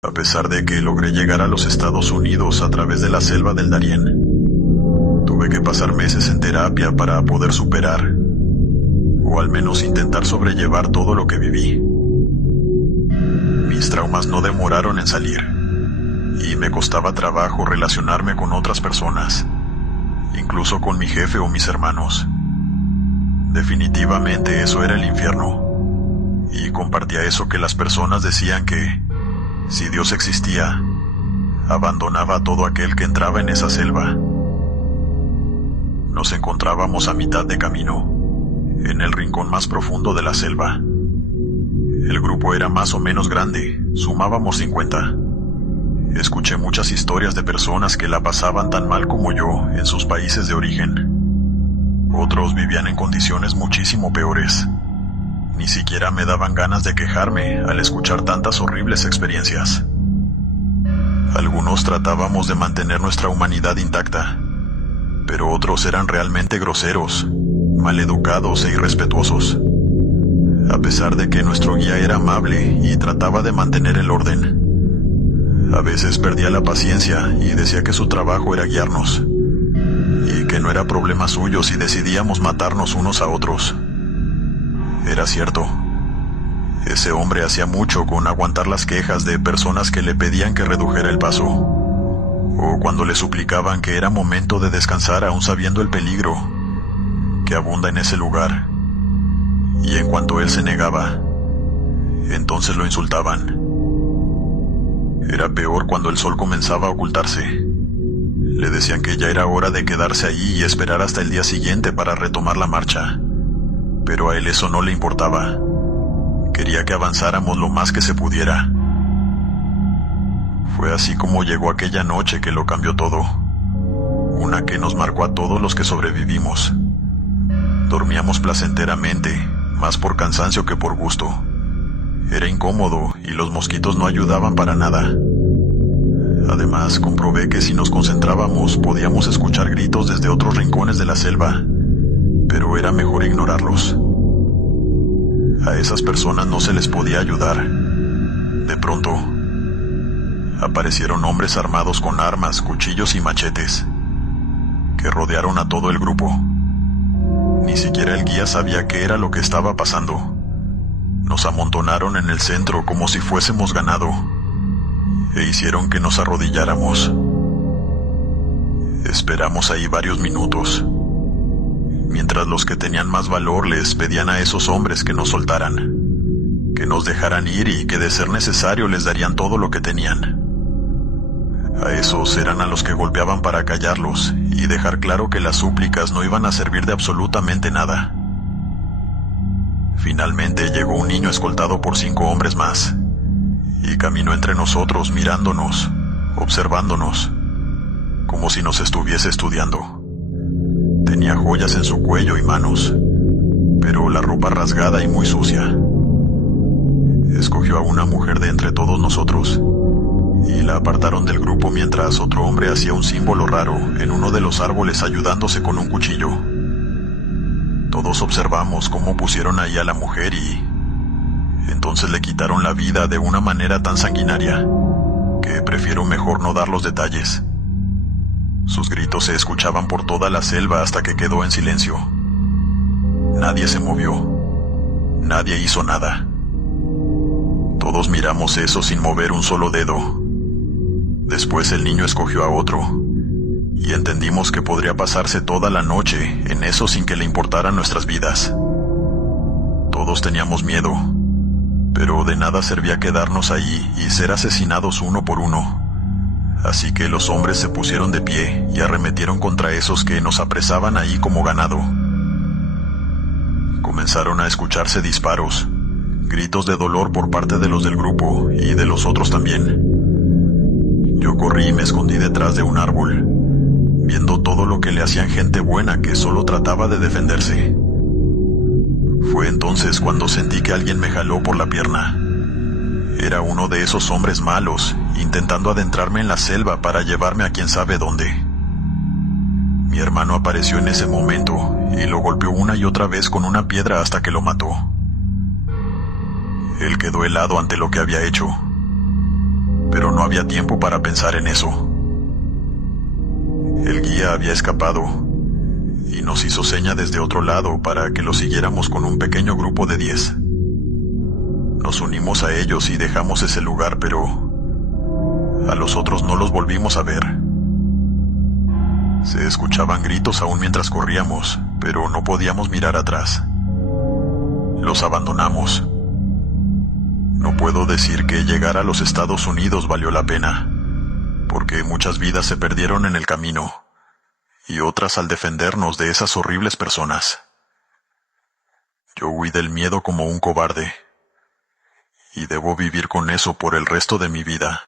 A pesar de que logré llegar a los Estados Unidos a través de la selva del Darién, tuve que pasar meses en terapia para poder superar, o al menos intentar sobrellevar todo lo que viví. Mis traumas no demoraron en salir, y me costaba trabajo relacionarme con otras personas, incluso con mi jefe o mis hermanos. Definitivamente eso era el infierno, y compartía eso que las personas decían que, si Dios existía, abandonaba a todo aquel que entraba en esa selva. Nos encontrábamos a mitad de camino, en el rincón más profundo de la selva. El grupo era más o menos grande, sumábamos 50. Escuché muchas historias de personas que la pasaban tan mal como yo en sus países de origen. Otros vivían en condiciones muchísimo peores. Ni siquiera me daban ganas de quejarme al escuchar tantas horribles experiencias. Algunos tratábamos de mantener nuestra humanidad intacta, pero otros eran realmente groseros, maleducados e irrespetuosos. A pesar de que nuestro guía era amable y trataba de mantener el orden, a veces perdía la paciencia y decía que su trabajo era guiarnos, y que no era problema suyo si decidíamos matarnos unos a otros. Era cierto. Ese hombre hacía mucho con aguantar las quejas de personas que le pedían que redujera el paso, o cuando le suplicaban que era momento de descansar aún sabiendo el peligro que abunda en ese lugar. Y en cuanto él se negaba, entonces lo insultaban. Era peor cuando el sol comenzaba a ocultarse. Le decían que ya era hora de quedarse allí y esperar hasta el día siguiente para retomar la marcha. Pero a él eso no le importaba. Quería que avanzáramos lo más que se pudiera. Fue así como llegó aquella noche que lo cambió todo. Una que nos marcó a todos los que sobrevivimos. Dormíamos placenteramente, más por cansancio que por gusto. Era incómodo y los mosquitos no ayudaban para nada. Además, comprobé que si nos concentrábamos podíamos escuchar gritos desde otros rincones de la selva, pero era mejor ignorarlos. A esas personas no se les podía ayudar. De pronto, aparecieron hombres armados con armas, cuchillos y machetes, que rodearon a todo el grupo. Ni siquiera el guía sabía qué era lo que estaba pasando. Nos amontonaron en el centro como si fuésemos ganado, e hicieron que nos arrodilláramos. Esperamos ahí varios minutos, mientras los que tenían más valor les pedían a esos hombres que nos soltaran, que nos dejaran ir y que de ser necesario les darían todo lo que tenían. A esos eran a los que golpeaban para callarlos y dejar claro que las súplicas no iban a servir de absolutamente nada. Finalmente llegó un niño escoltado por 5 hombres más, y caminó entre nosotros mirándonos, observándonos, como si nos estuviese estudiando. Tenía joyas en su cuello y manos, pero la ropa rasgada y muy sucia. Escogió a una mujer de entre todos nosotros, y la apartaron del grupo mientras otro hombre hacía un símbolo raro en uno de los árboles ayudándose con un cuchillo. Todos observamos cómo pusieron ahí a la mujer y entonces le quitaron la vida de una manera tan sanguinaria que prefiero mejor no dar los detalles. Sus gritos se escuchaban por toda la selva hasta que quedó en silencio. Nadie se movió. Nadie hizo nada. Todos miramos eso sin mover un solo dedo. Después el niño escogió a otro, y entendimos que podría pasarse toda la noche en eso sin que le importaran nuestras vidas. Todos teníamos miedo, pero de nada servía quedarnos ahí y ser asesinados uno por uno. Así que los hombres se pusieron de pie y arremetieron contra esos que nos apresaban ahí como ganado. Comenzaron a escucharse disparos, gritos de dolor por parte de los del grupo y de los otros también. Yo corrí y me escondí detrás de un árbol, viendo todo lo que le hacían gente buena que solo trataba de defenderse. Fue entonces cuando sentí que alguien me jaló por la pierna. Era uno de esos hombres malos, intentando adentrarme en la selva para llevarme a quién sabe dónde. Mi hermano apareció en ese momento y lo golpeó una y otra vez con una piedra hasta que lo mató. Él quedó helado ante lo que había hecho, pero no había tiempo para pensar en eso. El guía había escapado y nos hizo seña desde otro lado para que lo siguiéramos con un pequeño grupo de 10. Nos unimos a ellos y dejamos ese lugar, pero a los otros no los volvimos a ver. Se escuchaban gritos aún mientras corríamos, pero no podíamos mirar atrás. Los abandonamos. No puedo decir que llegar a los Estados Unidos valió la pena, porque muchas vidas se perdieron en el camino, y otras al defendernos de esas horribles personas. Yo huí del miedo como un cobarde, y debo vivir con eso por el resto de mi vida.